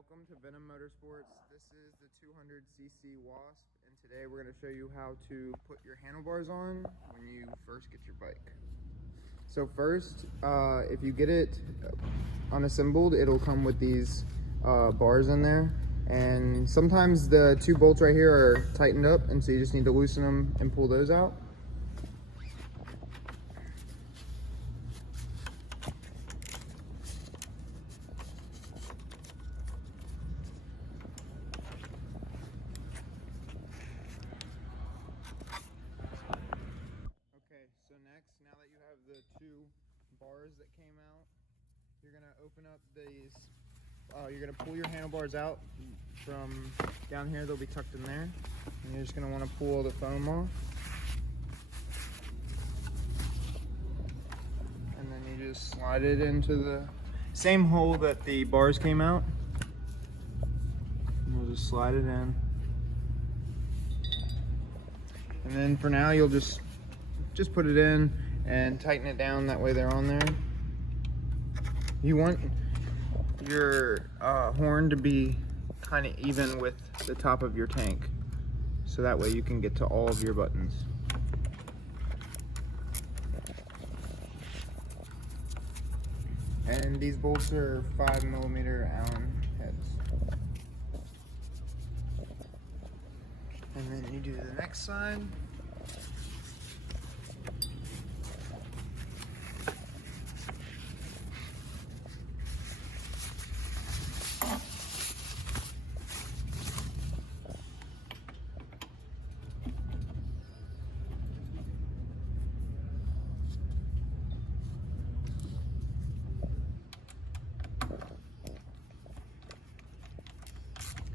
welcome to Venom Motorsports. This is the 200cc Wasp, and today we're going to show you how to put your handlebars on when you first get your bike. So first, if you get it unassembled, it'll come with these bars in there, and sometimes the two bolts right here are tightened up, and so you just need to loosen them and pull those out. So next, now that you have the two bars that came out, you're going to open up these, you're going to pull your handlebars out from down here. They'll be tucked in there, and you're just going to want to pull the foam off, and then you just slide it into the same hole that the bars came out, and we'll just slide it in. And then for now, you'll just put it in and tighten it down, that way they're on there. You want your horn to be kind of even with the top of your tank, so that way you can get to all of your buttons. And these bolts are 5mm Allen heads. And then you do the next side.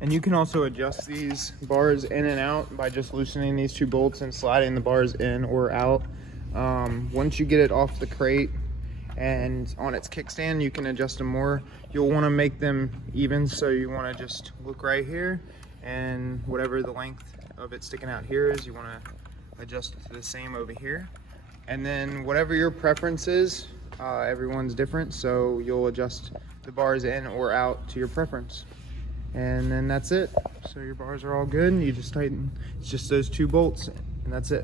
And you can also adjust these bars in and out by just loosening these two bolts and sliding the bars in or out. Once you get it off the crate and on its kickstand, you can adjust them more. You'll want to make them even, so you want to just look right here, and whatever the length of it sticking out here is, you want to adjust it to the same over here. And then whatever your preference is, everyone's different, so you'll adjust the bars in or out to your preference. And then that's it. So your bars are all good, and you just tighten, it's just those two bolts, and that's it.